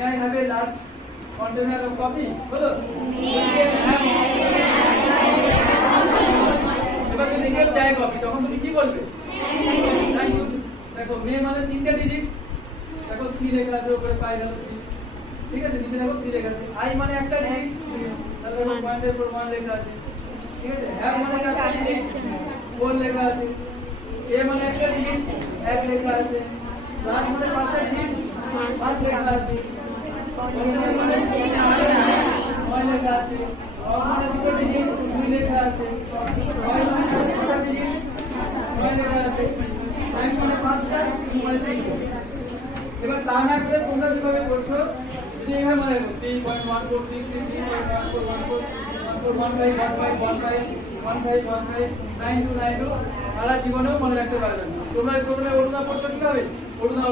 May I have a large container of coffee? বলো। এবার যদি কেউ চায় কফি তখন তুমি কি বলবে? Thank you. দেখো মে মানে তিনটা ডিজিট, দেখো 3 লেখা আছে উপরে পাই গেল 3, ঠিক আছে, নিচে দেখো 3 লেখা আছে। আই মানে একটা ডিজিট, তাহলে দেখো পয়েন্টের উপর 1 লেখা আছে, ঠিক আছে। হ্যাভ মানে একটা ডিজিট, 4 লেখা আছে। এ মানে একটা ডিজিট, 1 লেখা আছে। লাস্ট মানে পাঁচটা ডিজিট, 5 লেখা আছে। কন্টেনার মানে 9 লেখা আছে। অফ মানে দুটো ডিজিট, 2 লেখা আছে। ওয়াই মানে পাঁচটা ডিজিট, 6 লেখা আছে। নাইন মানে পাঁচটা, 2 মানে 3টা। এবার তা না করে তোমরা যেভাবে করছো যদি এইভাবে মনে রাখো 3.14333.1415151592 সারা জীবনেও মনে রাখতে পারবে। তোমরা অরুণা পড়ছো কিভাবে? অরুণা